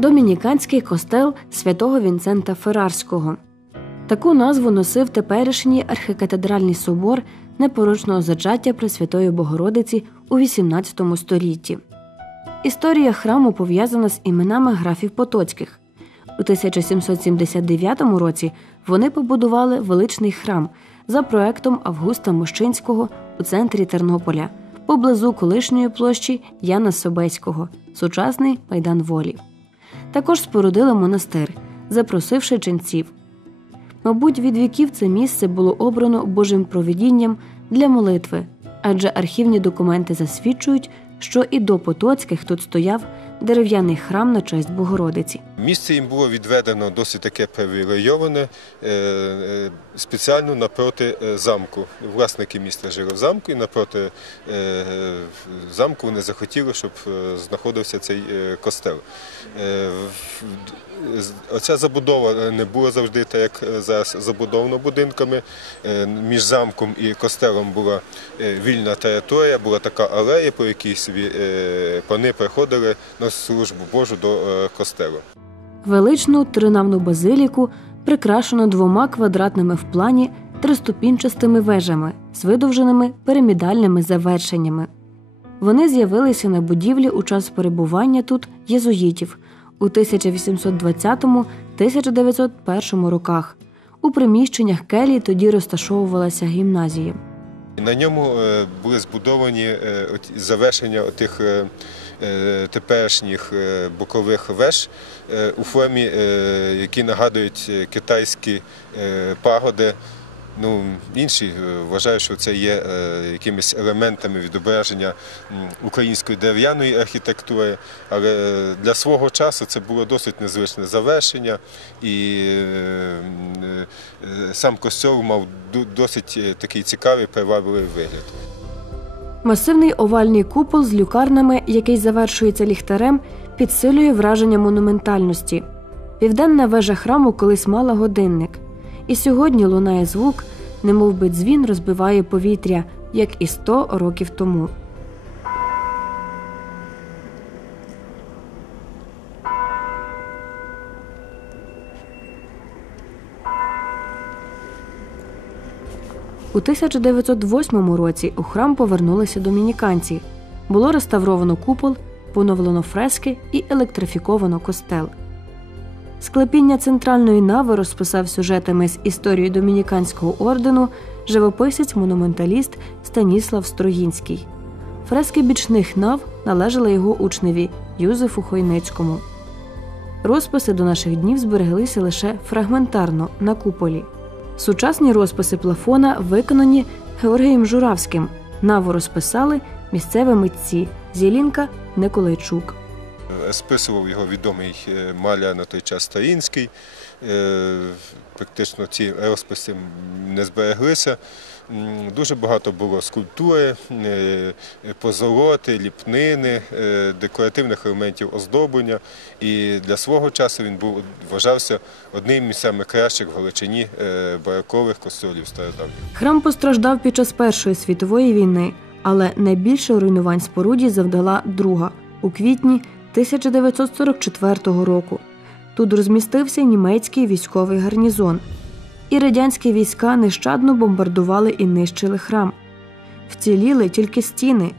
домініканський костел святого Вінцента Феррарського. Таку назву носив теперішній архікатедральний собор непорочного зачаття Пресвятої Богородиці у XVIII столітті. Історія храму пов'язана з іменами графів Потоцьких. У 1779 році вони побудували величний храм за проектом Августа Мощинського у центрі Тернополя, поблизу колишньої площі Яна Собеського, сучасний майдан волі. Також спорудили монастир, запросивши ченців. Мабуть, від віків це місце було обрано Божим провидінням для молитви, адже архівні документи засвідчують, що і до Потоцьких тут стояв дерев'яний храм на честь Богородиці. Місце їм було відведено досить таке привілейоване, е, е, спеціально напроти е, замку. Власники міста жили в замку, і напроти замку вони захотіли, щоб знаходився цей костел. Оця забудова не була завжди так, як зараз забудовано будинками. Між замком і костелом була вільна територія, була така алея, по якій собі пани приходили на службу Божу до костелу. Величну тринавну базиліку прикрашено двома квадратними в плані триступінчастими вежами з видовженими пирамідальними завершеннями. Вони з'явилися на будівлі у час перебування тут єзуїтів у 1820-1901 роках. У приміщеннях келії тоді розташовувалася гімназія. На ньому е, були збудовані е, завершення тих е, теперішніх бокових веж у формі, які нагадують китайські пагоди. Ну, Інші е, вважають, що це є е, якимись елементами відображення української дерев'яної архітектури, але е, для свого часу це було досить незвичне завершення, і сам костьол мав досить такий цікавий привабливий вигляд. Масивний овальний купол з люкарнами, який завершується ліхтарем, підсилює враження монументальності. Південна вежа храму колись мала годинник. І сьогодні лунає звук, немов би дзвін розбиває повітря, як і сто років тому. У 1908 році у храм повернулися домініканці. Було реставровано купол, поновлено фрески і електрифіковано костел. Склепіння центральної нави розписав сюжетами з історії домініканського ордену живописець-монументаліст Станіслав Строїнський. Фрески бічних нав належали його учневі Юзефу Хойницькому. Розписи до наших днів збереглися лише фрагментарно на куполі. Сучасні розписи плафона виконані Георгієм Журавським. Наву розписали місцеві митці Зілінка Николайчук списував його відомий е, маляр на той час Старінський. Е, практично ці розписи не збереглися. Дуже багато було скульптури, е, позолоти, ліпнини, декоративних елементів оздоблення. І для свого часу він був вважався одним із найкращих в Галичині баракових костюлів стародавніх. Храм постраждав під час Першої світової війни, але найбільше руйнувань споруді завдала друга у квітні 1944 року. Тут розмістився німецький військовий гарнізон, і радянські війська нещадно бомбардували і нищили храм. Вціліли тільки стіни,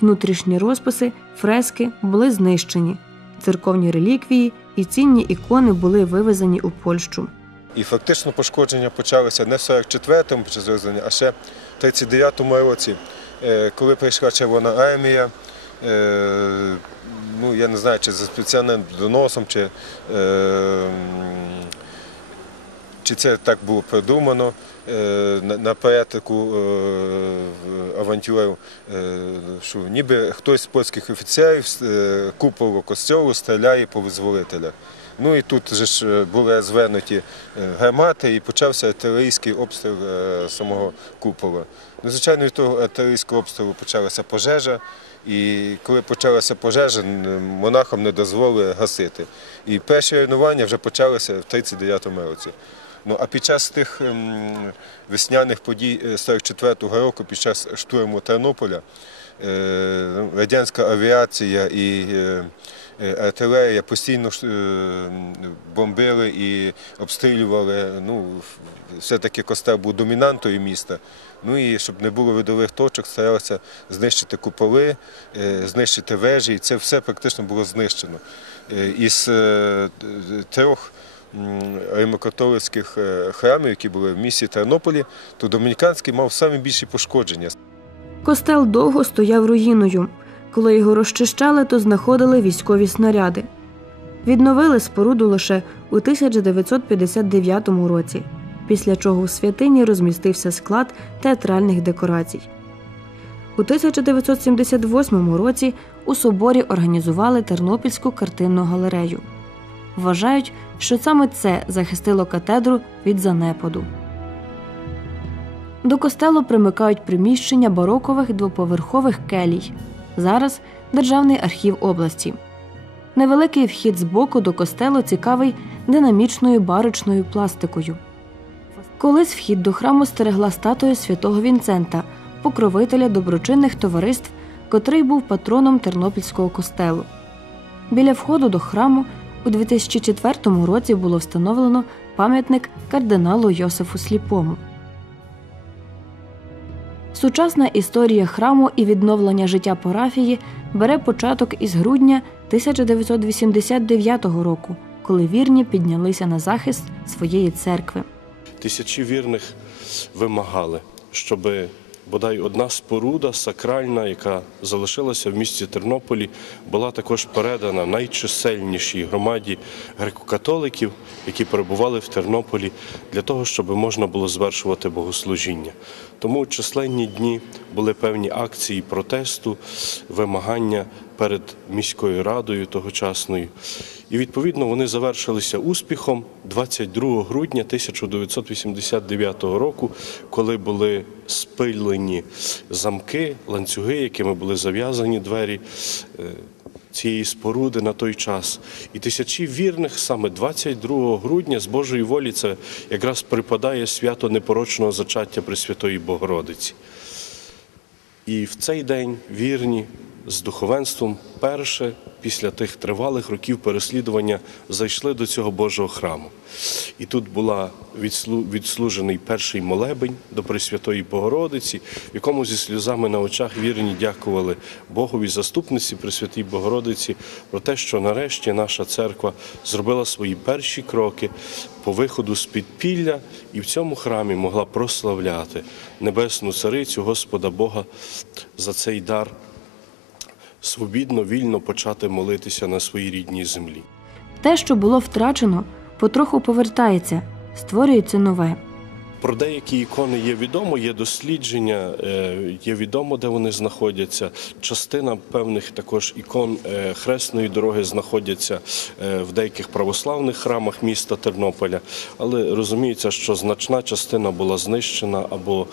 внутрішні розписи, фрески були знищені, церковні реліквії і цінні ікони були вивезені у Польщу. І фактично пошкодження почалися не в 44-му під час а ще в 39-му році, е, коли прийшла Червона армія. Е, ну я не знаю, чи за спеціальним доносом, чи е, чи це так було придумано е, наперед таку е, авантюру, е, що ніби хтось з польських офіцерів е, куполу костьолу стріляє по визволителях. Ну і тут же ж були звернуті е, гармати і почався артилерійський обстріл е, самого купола. Ну, Звичайно, від того артилерійського обстрілу почалася пожежа. І коли почалася пожежа, монахам не дозволили гасити. І перші руйнування вже почалися в 39-му році. Ну а під час тих ем, весняних подій е, 44-го року, під час штурму Тернополя, е, ну, радянська авіація і е, е, артилерія постійно е, бомбили і обстрілювали. Ну, все-таки костел був домінантою міста. Ну і щоб не було видових точок, старалися знищити куполи, е, знищити вежі, і це все практично було знищено. Е, Із е, трьох римокатолицьких е, храмів, які були в місті Тернополі, то Домініканський мав самі більші пошкодження. Костел довго стояв руїною. Коли його розчищали, то знаходили військові снаряди. Відновили споруду лише у 1959 році, після чого в святині розмістився склад театральних декорацій. У 1978 році у соборі організували Тернопільську картинну галерею. Вважають, що саме це захистило катедру від занепаду. До костелу примикають приміщення барокових двоповерхових келій. Зараз Державний архів області. Невеликий вхід з боку до костелу цікавий динамічною барочною пластикою. Колись вхід до храму стерегла статуя святого Вінцента, покровителя доброчинних товариств, котрий був патроном Тернопільського костелу. Біля входу до храму у 2004 році було встановлено пам'ятник кардиналу Йосифу Сліпому. Сучасна історія храму і відновлення життя парафії бере початок із грудня 1989 року, коли вірні піднялися на захист своєї церкви. Тисячі вірних вимагали, щоб бодай одна споруда сакральна, яка залишилася в місті Тернополі, була також передана найчисельнішій громаді греко-католиків, які перебували в Тернополі, для того, щоб можна було звершувати богослужіння. Тому численні дні були певні акції протесту, вимагання перед міською радою тогочасною. І відповідно вони завершилися успіхом 22 грудня 1989 року, коли були спилені замки, ланцюги, якими були зав'язані двері. е, Цієї споруди на той час. І тисячі вірних саме 22 грудня з Божої волі це якраз припадає свято непорочного зачаття Пресвятої Богородиці. І в цей день вірні з духовенством перше після тих тривалих років переслідування зайшли до цього Божого храму. І тут була відслужений перший молебень до Пресвятої Богородиці, якому зі сльозами на очах вірні дякували Богові заступниці Пресвятій Богородиці про те, що нарешті наша церква зробила свої перші кроки по виходу з підпілля і в цьому храмі могла прославляти Небесну Царицю Господа Бога за цей дар свобідно, вільно почати молитися на своїй рідній землі. Те, що було втрачено, потроху повертається, створюється нове. Про деякі ікони є відомо, є дослідження, е, є відомо, де вони знаходяться. Частина певних також ікон е, хресної дороги знаходяться е, в деяких православних храмах міста Тернополя, але розуміється, що значна частина була знищена або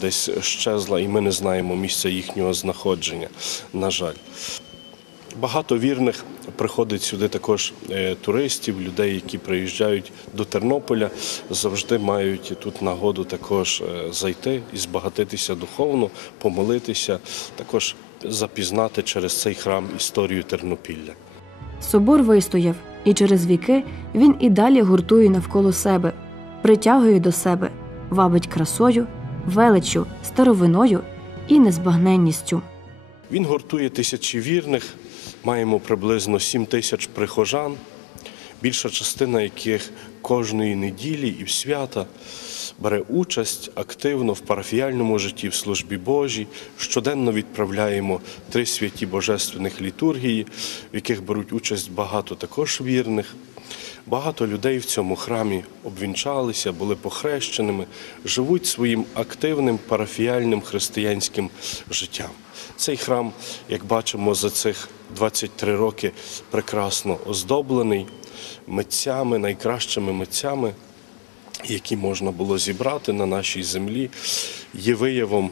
десь щезла, і ми не знаємо місця їхнього знаходження. На жаль. Багато вірних приходить сюди також е, туристів, людей, які приїжджають до Тернополя, завжди мають тут нагоду також е, зайти і збагатитися духовно, помолитися, також запізнати через цей храм історію Тернопілля. Собор вистояв, і через віки він і далі гуртує навколо себе, притягує до себе, вабить красою, величчю, старовиною і незбагненністю. Він гуртує тисячі вірних, маємо приблизно 7 тисяч прихожан, більша частина яких кожної неділі і в свята бере участь активно в парафіяльному житті в службі Божій. Щоденно відправляємо три святі божественних літургії, в яких беруть участь багато також вірних. Багато людей в цьому храмі обвінчалися, були похрещеними, живуть своїм активним парафіяльним християнським життям. Цей храм, як бачимо, за цих 23 роки прекрасно оздоблений митцями, найкращими митцями, які можна було зібрати на нашій землі, є виявом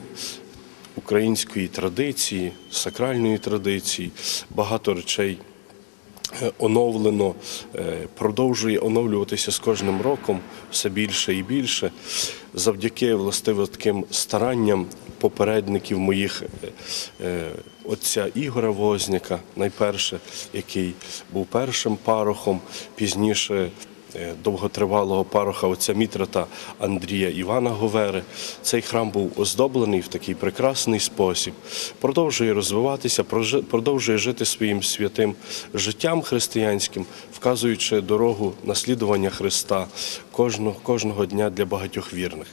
української традиції, сакральної традиції, багато речей оновлено, е, продовжує оновлюватися з кожним роком все більше і більше. Завдяки властиво таким старанням попередників моїх е, е, отця Ігора Возняка, найперше, який був першим парохом, пізніше довготривалого пароха отця Мітрата Андрія Івана Говери. Цей храм був оздоблений в такий прекрасний спосіб, продовжує розвиватися, продовжує жити своїм святим життям християнським, вказуючи дорогу наслідування Христа кожного, кожного дня для багатьох вірних.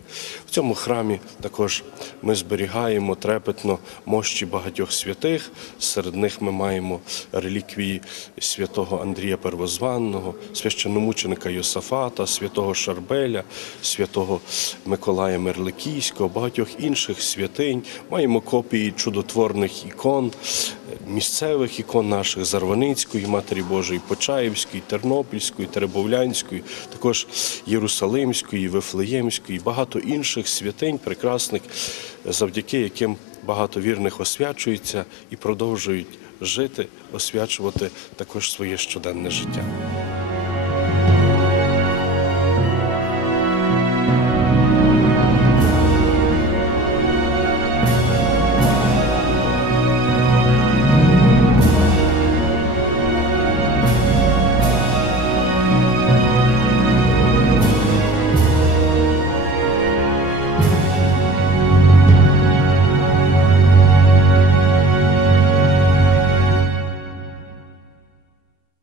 В цьому храмі також ми зберігаємо трепетно мощі багатьох святих. Серед них ми маємо реліквії святого Андрія Первозванного, священномученика Йосафата, святого Шарбеля, святого Миколая Мерликійського, багатьох інших святинь. Маємо копії чудотворних ікон, місцевих ікон наших Зарваницької, Матері Божої, Почаївської, Тернопільської, Теребовлянської, також Єрусалимської, Вифлеємської, багато інших святинь прекрасних, завдяки яким багато вірних освячуються і продовжують жити, освячувати також своє щоденне життя.